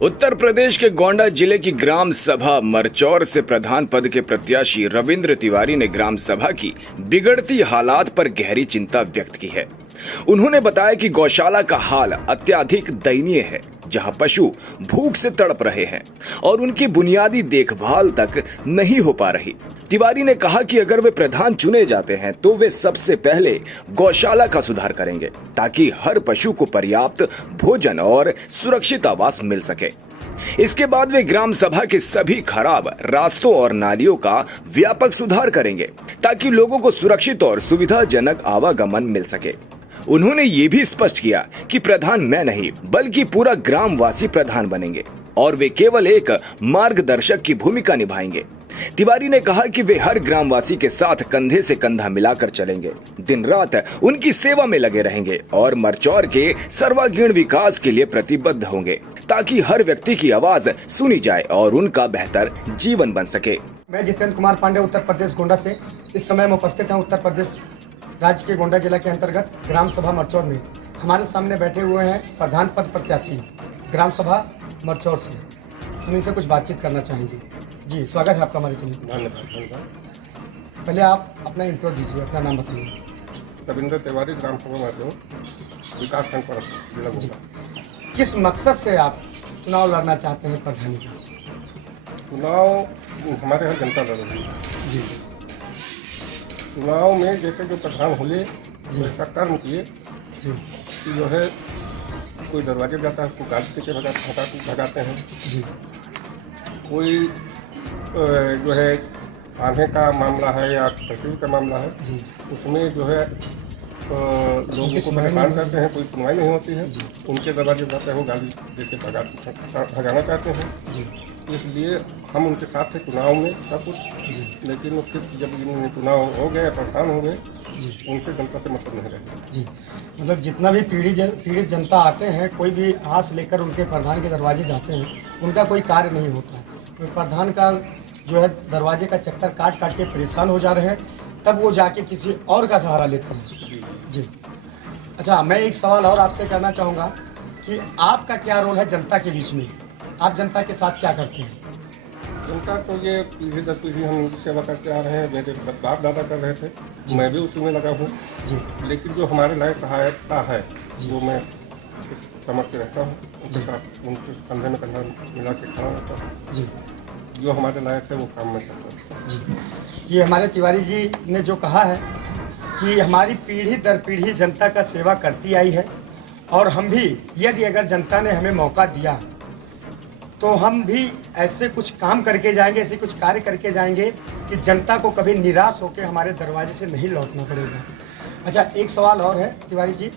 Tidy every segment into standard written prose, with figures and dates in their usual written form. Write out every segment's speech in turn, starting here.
उत्तर प्रदेश के गोंडा जिले की ग्राम सभा मरचौर से प्रधान पद के प्रत्याशी रविंद्र तिवारी ने ग्राम सभा की बिगड़ती हालात पर गहरी चिंता व्यक्त की है। उन्होंने बताया कि गौशाला का हाल अत्यधिक दयनीय है, जहां पशु भूख से तड़प रहे हैं और उनकी बुनियादी देखभाल तक नहीं हो पा रही। तिवारी ने कहा कि अगर वे प्रधान चुने जाते हैं तो वे सबसे पहले गौशाला का सुधार करेंगे ताकि हर पशु को पर्याप्त भोजन और सुरक्षित आवास मिल सके। इसके बाद वे ग्राम सभा के सभी खराब रास्तों और नालियों का व्यापक सुधार करेंगे ताकि लोगों को सुरक्षित और सुविधाजनक आवागमन मिल सके। उन्होंने ये भी स्पष्ट किया कि प्रधान मैं नहीं बल्कि पूरा ग्रामवासी प्रधान बनेंगे और वे केवल एक मार्गदर्शक की भूमिका निभाएंगे। तिवारी ने कहा कि वे हर ग्रामवासी के साथ कंधे से कंधा मिलाकर चलेंगे, दिन रात उनकी सेवा में लगे रहेंगे और मरचौर के सर्वांगीण विकास के लिए प्रतिबद्ध होंगे ताकि हर व्यक्ति की आवाज सुनी जाए और उनका बेहतर जीवन बन सके। मैं जितेंद्र कुमार पांडे उत्तर प्रदेश गोंडा से इस समय मैं उपस्थित हूँ उत्तर प्रदेश राज्य के गोंडा जिला के अंतर्गत ग्राम सभा मरचौर में। हमारे सामने बैठे हुए हैं प्रधान पद प्रत्याशी ग्राम सभा मरचौर से। हम इनसे कुछ बातचीत करना चाहेंगे। जी, स्वागत है आपका हमारे चैनल। धन्यवाद। पहले आप अपना इंट्रो दीजिए, अपना नाम बताइए। रविंद्र तिवारी, ग्राम सभा मरचौर, विकास खंड पर जिला गोंडा। किस मकसद से आप चुनाव लड़ना चाहते हैं प्रधानी का? चुनाव हमारे यहाँ जनता लड़ रही है। जी, चुनाव में जैसे जो प्रधान हुए ऐसा कर्म किए जी, कि जो है कोई दरवाजे जाता है उसको गाली के भगाते हैं। जी, कोई जो है खाने का मामला है या तस्वीर का मामला है, जी, उसमें जो है लोगों को परेशान करते हैं, कोई सुनवाई नहीं होती है। उनके दरवाजे जाते हैं, वो गाली देके भगाना चाहते हैं। जी, इसलिए हम उनके साथ थे चुनाव में सब कुछ, लेकिन उसके जब इन चुनाव हो गए, प्रधान हो गए, उनसे जनता से मतलब नहीं रहे। जी, मतलब जितना भी पीड़ित जनता आते हैं, कोई भी आस लेकर उनके प्रधान के दरवाजे जाते हैं, उनका कोई कार्य नहीं होता है। तो प्रधान का जो है दरवाजे का चक्कर काट काट के परेशान हो जा रहे हैं, तब वो जाके किसी और का सहारा लेते हैं। जी, अच्छा, मैं एक सवाल और आपसे करना चाहूँगा कि आपका क्या रोल है जनता के बीच में? आप जनता के साथ क्या करते हैं? जनता को ये पीढ़ी दर पीढ़ी हम सेवा करते आ रहे हैं। मेरे बाप दादा कर रहे थे, मैं भी उसी में लगा हूँ। जी, लेकिन जो हमारे लायक सहायता है वो मैं समझ के रहता हूँ, उनके साथ उनके कंधे में कंधा मिला के खड़ा रहता हूँ। जी, जो हमारे लायक है वो काम मैं करता हूँ। जी, ये हमारे तिवारी जी ने जो कहा है कि हमारी पीढ़ी दर पीढ़ी जनता का सेवा करती आई है और हम भी यदि अगर जनता ने हमें मौका दिया तो हम भी ऐसे कुछ काम करके जाएंगे, ऐसे कुछ कार्य करके जाएंगे कि जनता को कभी निराश होकर हमारे दरवाजे से नहीं लौटना पड़ेगा। अच्छा, एक सवाल और है तिवारी जी,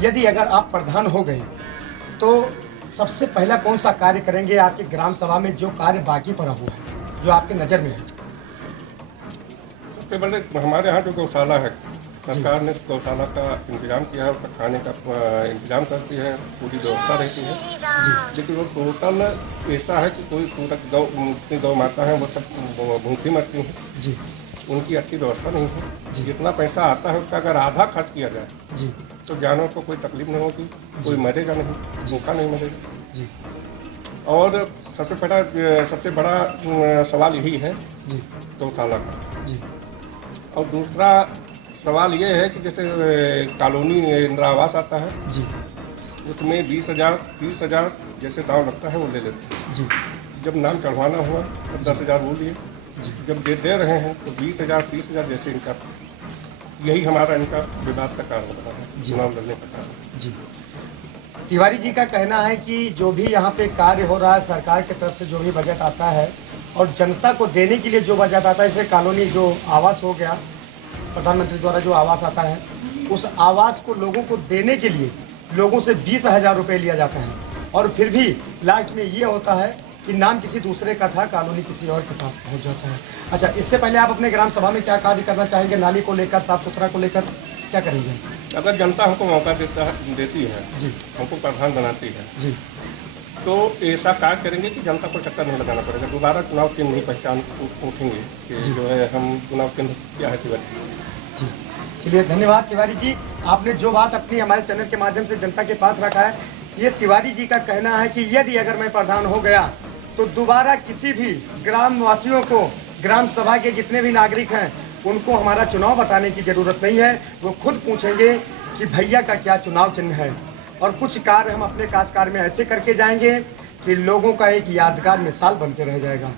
यदि अगर आप प्रधान हो गए तो सबसे पहला कौन सा कार्य करेंगे आपके ग्राम सभा में जो कार्य बाकी पड़ा हुआ है, जो आपके नज़र में है? सबसे पहले हमारे यहाँ जो गौशाला है, सरकार ने गौशाला का इंतजाम किया है, उसका खाने का इंतजाम करती है, पूरी व्यवस्था रहती है। लेकिन वो टोटल ऐसा है कि कोई पूरा गौ माता है वो सब भूखी मरती हैं। जी, उनकी अच्छी व्यवस्था नहीं है। जितना पैसा आता है उसका अगर आधा खर्च किया जाए जी, तो जानवर को कोई तकलीफ नहीं होती, कोई मरेगा नहीं, भूखा नहीं मरेगा। जी, और सबसे बड़ा सवाल यही है जी, गौशाला का। जी, और दूसरा सवाल ये है कि जैसे कॉलोनी इंदिरा आवास आता है, जी, उसमें 20,000 30,000 जैसे दाव लगता है वो ले लेते हैं। जी, जब नाम चढ़वाना हुआ तब 10,000 वो लिए। जब दे रहे हैं तो 20,000 30,000 जैसे इनका, यही हमारा इनका विवाद का कारण बना है, चुनाव लड़ने का कारण। जी। तिवारी जी का कहना है कि जो भी यहाँ पे कार्य हो रहा है, सरकार की तरफ से जो भी बजट आता है और जनता को देने के लिए जो बजट आता है, जैसे कॉलोनी जो आवास हो गया, प्रधानमंत्री द्वारा जो आवास आता है, उस आवास को लोगों को देने के लिए लोगों से 20,000 रुपये लिया जाता है और फिर भी लास्ट में ये होता है कि नाम किसी दूसरे का था, कॉलोनी किसी और के पास पहुंच जाता है। अच्छा, इससे पहले आप अपने ग्राम सभा में क्या कार्य करना चाहेंगे? नाली को लेकर, साफ सुथरा को लेकर क्या करेंगे? अगर जनता हमको मौका देती है, जी, हमको प्रधान बनाती है, जी, तो ऐसा कार्य करेंगे कि जनता को चक्कर नहीं लगाना पड़ेगा। दोबारा चुनाव चिन्ह नहीं पहचान उठेंगे कि जो है हम चुनाव चिन्ह क्या है तिवारी जी। चलिए, धन्यवाद तिवारी जी। आपने जो बात अपनी हमारे चैनल के माध्यम से जनता के पास रखा है, ये तिवारी जी का कहना है कि यदि अगर मैं प्रधान हो गया तो दोबारा किसी भी ग्राम वासियों को, ग्राम सभा के जितने भी नागरिक हैं उनको हमारा चुनाव बताने की ज़रूरत नहीं है। वो खुद पूछेंगे कि भैया का क्या चुनाव चिन्ह है, और कुछ कार्य हम अपने काशकार में ऐसे करके जाएंगे कि लोगों का एक यादगार मिसाल बनते रह जाएगा।